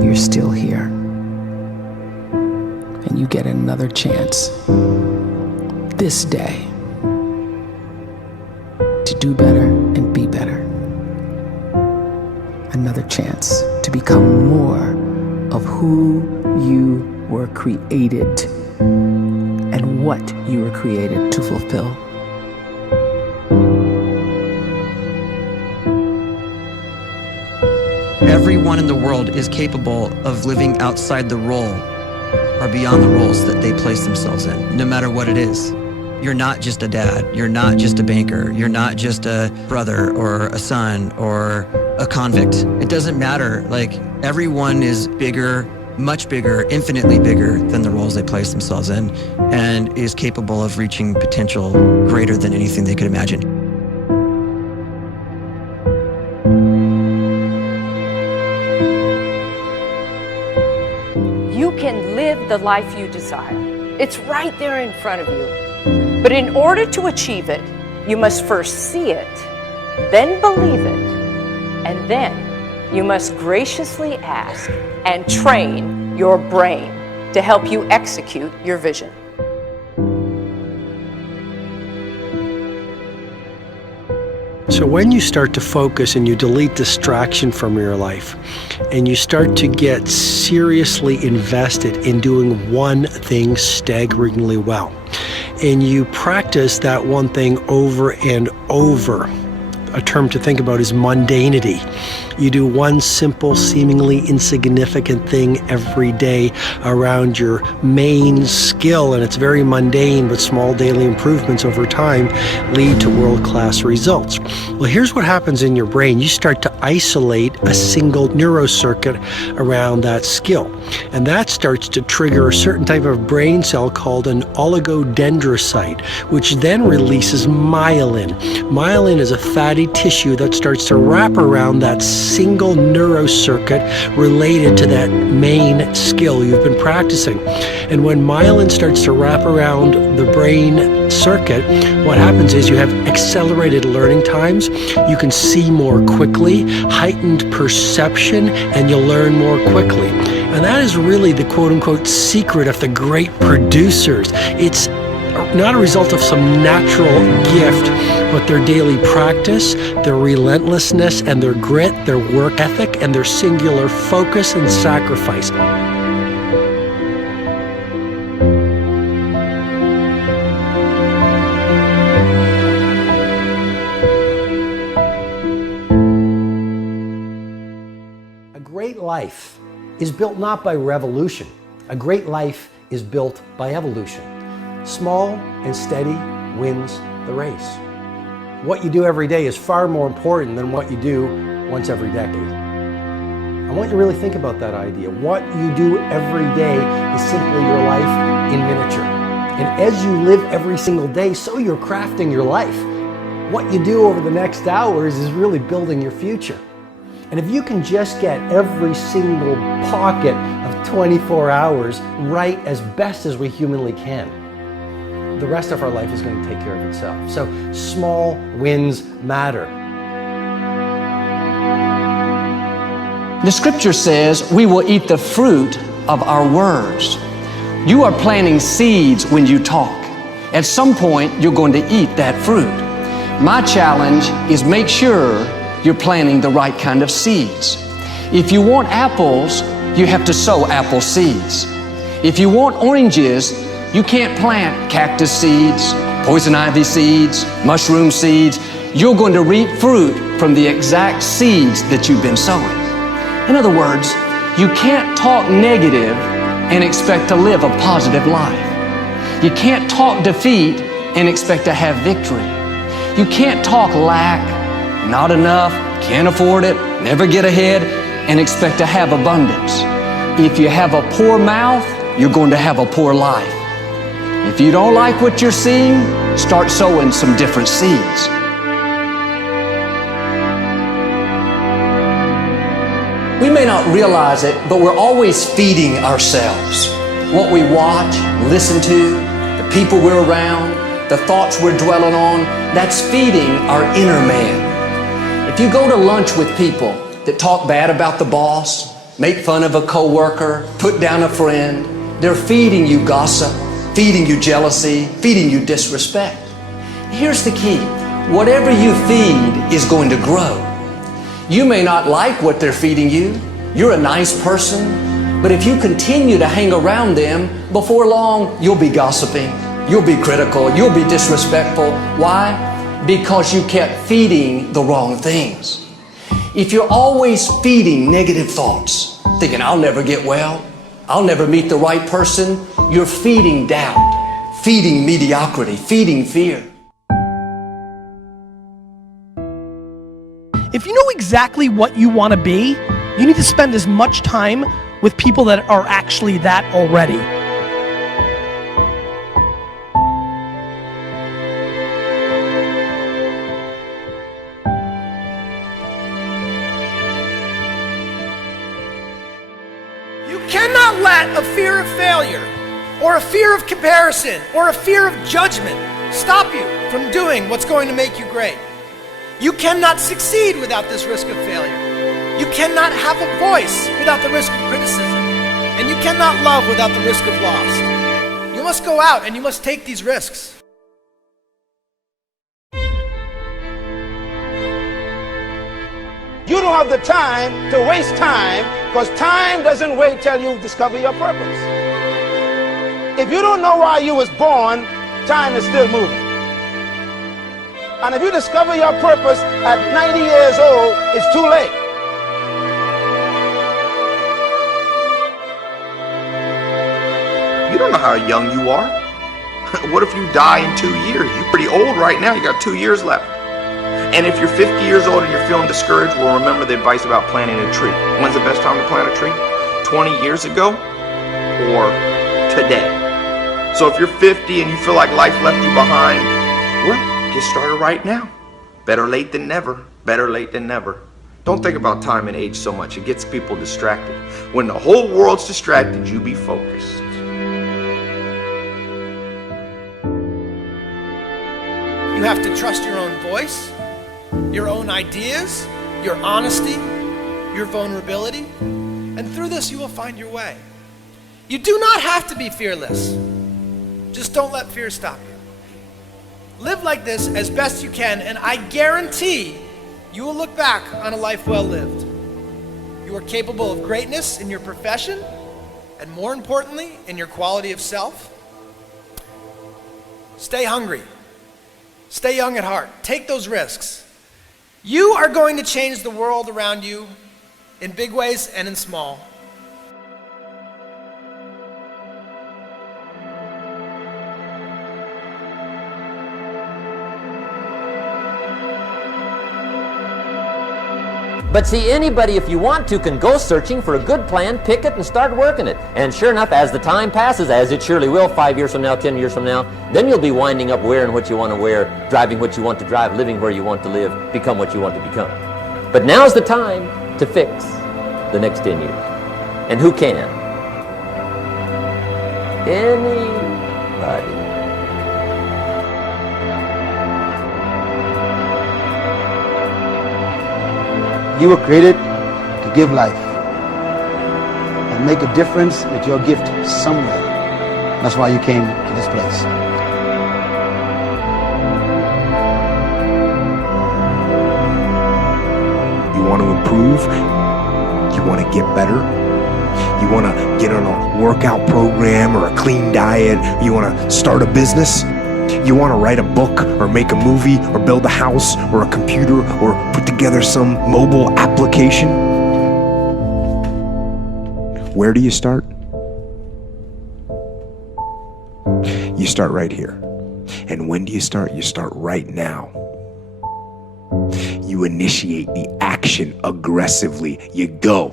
you're still here. And you get another chance this day to do better and be better. Another chance to become more of who you were created and what you were created to fulfill. Everyone in the world is capable of living outside the role or beyond the roles that they place themselves in, no matter what it is. You're not just a dad, you're not just a banker, you're not just a brother or a son or a convict. It doesn't matter. Like, everyone is bigger, much bigger, infinitely bigger than the roles they place themselves in, and is capable of reaching potential greater than anything they could imagine. You can live the life you desire. It's right there in front of you. But in order to achieve it, you must first see it, then believe it, and then you must graciously ask and train your brain to help you execute your vision. So when you start to focus and you delete distraction from your life, and you start to get seriously invested in doing one thing staggeringly well, and you practice that one thing over and over, a term to think about is mundanity. You do one simple, seemingly insignificant thing every day around your main skill, and it's very mundane, but small daily improvements over time lead to world-class results. Well, here's what happens in your brain. You start to isolate a single neurocircuit around that skill, and that starts to trigger a certain type of brain cell called an oligodendrocyte, which then releases myelin. Myelin is a fatty tissue that starts to wrap around that single neurocircuit related to that main skill you've been practicing. And when myelin starts to wrap around the brain circuit, what happens is you have accelerated learning times, you can see more quickly, heightened perception, and you'll learn more quickly. And that is really the quote-unquote secret of the great producers. It's not a result of some natural gift, but their daily practice, their relentlessness and their grit, their work ethic, and their singular focus and sacrifice. A great life is built not by revolution. A great life is built by evolution. Small and steady wins the race. What you do every day is far more important than what you do once every decade. I want you to really think about that idea. What you do every day is simply your life in miniature. And as you live every single day, so you're crafting your life. What you do over the next hours is really building your future. And if you can just get every single pocket of 24 hours right as best as we humanly can, the rest of our life is going to take care of itself. So small wins matter. The scripture says we will eat the fruit of our words. You are planting seeds when you talk. At some point, you're going to eat that fruit. My challenge is make sure you're planting the right kind of seeds. If you want apples, you have to sow apple seeds. If you want oranges, you can't plant cactus seeds, poison ivy seeds, mushroom seeds. You're going to reap fruit from the exact seeds that you've been sowing. In other words, you can't talk negative and expect to live a positive life. You can't talk defeat and expect to have victory. You can't talk lack, not enough, can't afford it, never get ahead, and expect to have abundance. If you have a poor mouth, you're going to have a poor life. If you don't like what you're seeing, start sowing some different seeds. We may not realize it, but we're always feeding ourselves. What we watch, listen to, the people we're around, the thoughts we're dwelling on, that's feeding our inner man. If you go to lunch with people that talk bad about the boss, make fun of a coworker, put down a friend. They're feeding you gossip, feeding you jealousy, feeding you disrespect. Here's the key. Whatever you feed is going to grow. You may not like what they're feeding you. You're a nice person, but if you continue to hang around them, before long, you'll be gossiping, you'll be critical, you'll be disrespectful. Why? Because you kept feeding the wrong things. If you're always feeding negative thoughts, thinking, I'll never get well, I'll never meet the right person, you're feeding doubt, feeding mediocrity, feeding fear. If you know exactly what you want to be, you need to spend as much time with people that are actually that already. You cannot let a fear of failure, or a fear of comparison, or a fear of judgment stop you from doing what's going to make you great. You cannot succeed without this risk of failure. You cannot have a voice without the risk of criticism. And you cannot love without the risk of loss. You must go out and you must take these risks. You don't have the time to waste time, because time doesn't wait till you discover your purpose. If you don't know why you was born, time is still moving. And if you discover your purpose at 90 years old, it's too late. You don't know how young you are. What if you die in 2 years? You're pretty old right now. You got 2 years left. And if you're 50 years old and you're feeling discouraged, well, remember the advice about planting a tree. When's the best time to plant a tree? 20 years ago or today? So if you're 50 and you feel like life left you behind, well, get started right now. Better late than never. Better late than never. Don't think about time and age so much. It gets people distracted. When the whole world's distracted, you be focused. You have to trust your own voice, your own ideas, your honesty, your vulnerability. And through this, you will find your way. You do not have to be fearless. Just don't let fear stop you. Live like this as best you can, and I guarantee you will look back on a life well lived. You are capable of greatness in your profession, and more importantly, in your quality of self. Stay hungry. Stay young at heart. Take those risks. You are going to change the world around you in big ways and in small. But see, anybody, if you want to, can go searching for a good plan, pick it, and start working it. And sure enough, as the time passes, as it surely will 5 years from now, 10 years from now, then you'll be winding up wearing what you want to wear, driving what you want to drive, living where you want to live, become what you want to become. But now's the time to fix the next 10 years. And who can? Anybody. You were created to give life and make a difference with your gift somewhere. That's why you came to this place. You want to improve? You want to get better? You want to get on a workout program or a clean diet? You want to start a business? You want to write a book or make a movie or build a house or a computer or put together some mobile application? Where do you start? You start right here. And when do you start? You start right now. You initiate the action aggressively. You go.